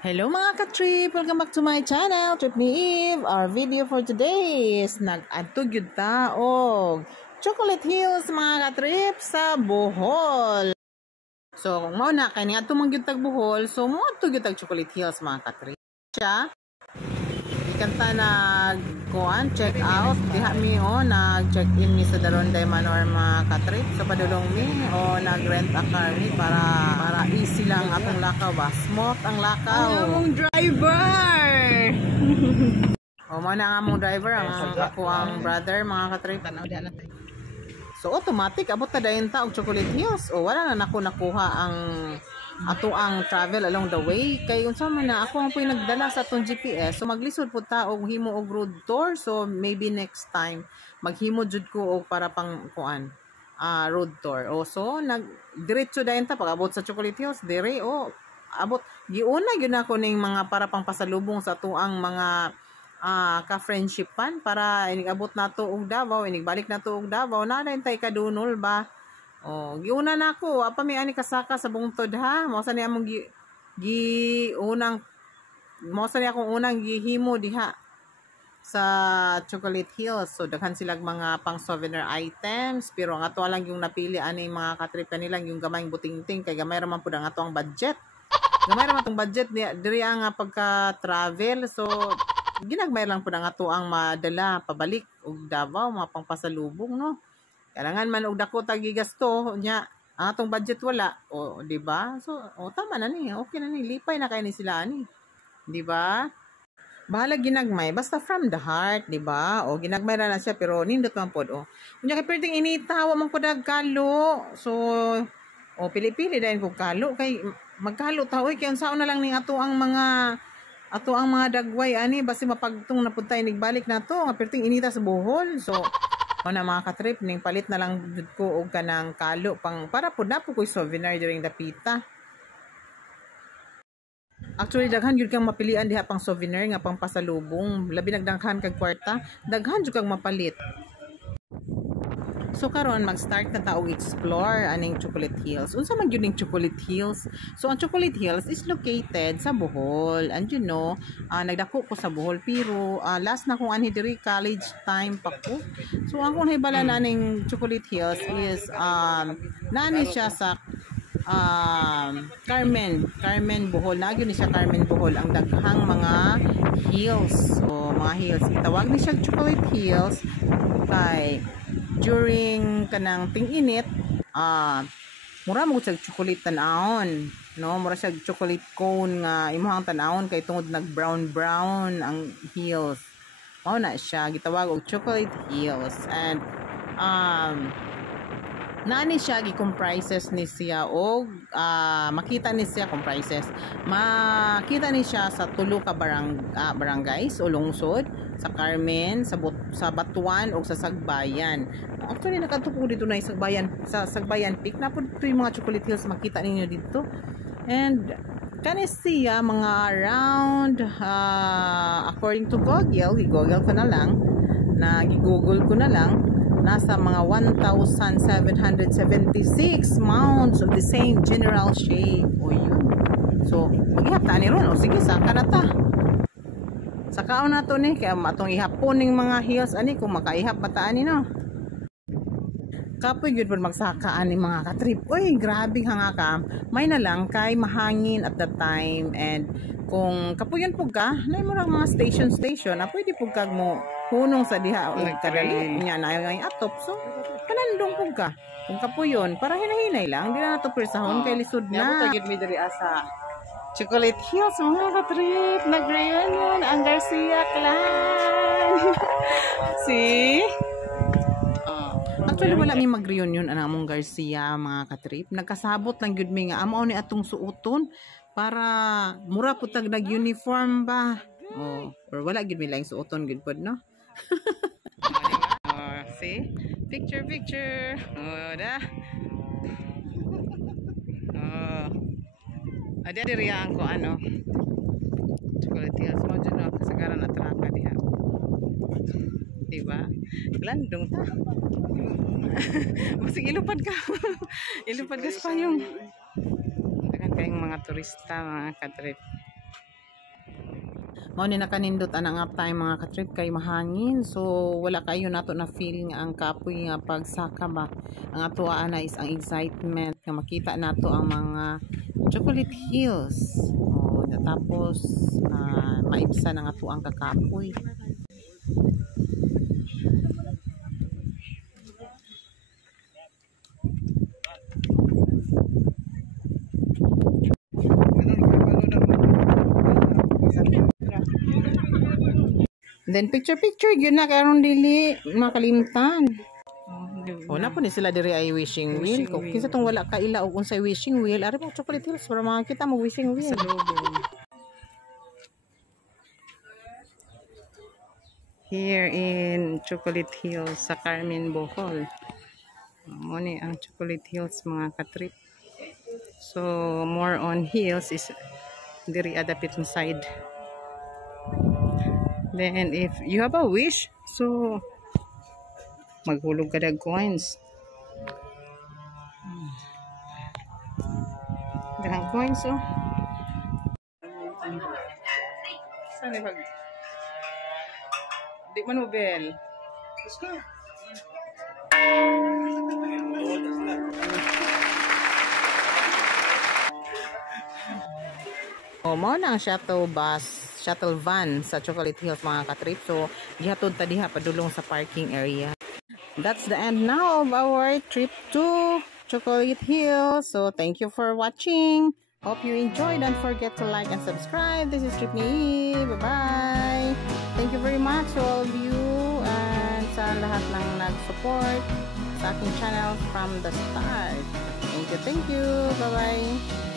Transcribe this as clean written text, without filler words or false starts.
Hello mga ka-trip! Welcome back to my channel, Trip ni Eve. Our video for today is nag-adtog yun ta og Chocolate Hills mga ka-trip sa Bohol. So kung mao na kay niadto man gyud tag Bohol, so mo adtog gyud tag Chocolate Hills mga ka-trip. Siya kanta nag-kuan check out diha mi nag-check in mi sa Daronday Manor mga ka-trip. So padulong mi nag-rent a car mi para easy lang atong lakaw ba. Smooth ang lakaw. Ang driver. Mo na nga mong driver ako ang brother mga ka-trip. So automatic abot ta dayon ta og Chocolate Hills. Wala na nako nakuha ang ato ang travel along the way kay unsa man na ako ang po'y nagdala sa atong GPS, so maglisod po ta og himo og road tour. So maybe next time maghimo jud ko og para pang kuan road tour. So nag diretso dayon ta pag abot sa Chocolate Hills dire abot giuna gyud ako ning mga para pang pasalubong sa tuang mga ka-friendshipan para inigabot nato og Davao, inigbalik nato og Davao na dayon tay kadunol ba. Giuna na ako. Apa may ani kasaka sa bungtod ha. Mausa ni among mausa ni akong unang gihimo diha sa Chocolate Hills. So daghan sila mga pang souvenir items, pero ang ato lang yung napili ani mga ka-trip kanilang yung gamayng butingting kay gamay ra man pud ang ato ang budget. Gamay ra man tong budget diri ang pagka-travel. So ginagmay lang pud ang ato ang madala pabalik og Davao, mga pangpasalubong no. Kailangan man og dako ta gigasto nya ang atong budget wala di ba? So tama na ni, okay na ni, lipay na kay ni sila ani, di ba? Bahala ginagmay basta from the heart, di ba? Ginagmay ra na siya pero nindot man pod unya kay perting inita wa man ko dagkalo. So pili-pili dayon ko kalo kay magkalo ta kay unsaon na lang ning ato ang mga dagway ani basi mapagtong na pud tay nigbalik nato nga perting inita sa Bohol. So na mga ka-trip ning palit na lang jud ko og kanang kalo pang para pud na po ko'y souvenir during the pita. Actually daghan gyud kang mapilian diha pang souvenir nga pang pasalubong, labi nagdaghan kag kwarta daghan jud kang mapalit. So karon mag-start na ta og explore aning Chocolate Hills. Unsa man gyud ning Chocolate Hills? So ang Chocolate Hills is located sa Bohol. And you know, nagdako ko sa Bohol pero last na kong anhi diri college time pa ko. So ang kung hibala na ning Chocolate Hills is nani siya sa Carmen Bohol. Nagyo ni siya Carmen Bohol ang daghang mga hills. So mga hills itawag ni siya Chocolate Hills kay during kanang ting-init mura mo sa chocolate tan-aon no, mura siya chocolate cone nga imong tan-aon kay tungod nag brown ang hills. Mao na siya gitawag og Chocolate Hills. And nani siya gi-comprises ni siya og makita ni siya sa tulo ka barangays o lungsod, sa Carmen, sa Batuan o sa Sagbayan. Actually nakatuko dito na sa Sagbayan Peak na po ito yung mga Chocolate Hills makita ninyo dito. And kanis siya mga around according to Google ko na lang gi-google ko na lang, nasa mga 1,776 mounds of the same general shape yun. So maghihap ta ni ron sige saka na ta sa kaon na to ni kaya matong ihapon ning mga hills ani kung makaihap bataan ni no. Kapoy gyud pud magsakaan ni mga ka-trip. Grabe hanga ka. May na lang kay mahangin at that time, and kung kapuyon pug ka nay mo mga station pwede pug kag mo hunong sa diha kadali nya na ngay atop. So kanandong pug ka kung kapuyon para hinahinay lang di na nato persahon kay lisod na. Gyud mi diri asa Chocolate Hills mga ka-trip, nag-reunion ang Garcia clan. See? Actually wala mi mag-reunion ang among Garcia mga ka-trip. Nagkasabot lang gyud mi nga amo ni atong suoton para mura putag nag-uniform ba. Or wala gyud mi lang suoton gyud pod no. See? Picture. Da. Ada diri ang ko Chocolate Hills mo dyan kasagaran at raka diha. Diba? Landong ta. Masig ilupad ka. Ilupad ka sa payong. Dagan kayong mga turista mga ka-trip. Mao ni nakanindot anang nga time mga katrip kay mahangin. So wala kayo nato na feeling ang kapoy nga pagsaka ba. Ang ato ana is ang excitement nga makita nato ang mga chocolate hills. O tapos maibsan ang ato ang kakapoy. Then picture yun na karon dili makalimtan. Wala po ni sila diri ay wishing wheel. Kung kinsa tong wala ka ila og unsay wishing wheel, ari mo chocolate hills para makita mo wishing wheel. Here in Chocolate Hills sa Carmen, Bohol. Mo ni ang Chocolate Hills mga katrip. So more on hills is diri adapit side. Then if you have a wish, so maghulog ka dag coins. Daghang coins oh. Saan pag di man mo bell. Let's go. Mo na ang shuttle van sa Chocolate Hills mga katrip. So gihatod ta diha padulong sa parking area. That's the end now of our trip to Chocolate Hills. So thank you for watching. Hope you enjoyed. Don't forget to like and subscribe. This is Tripney. Bye-bye. Thank you very much to all of you and sa lahat ng nag-support sa aking channel from the start. Thank you. Bye-bye.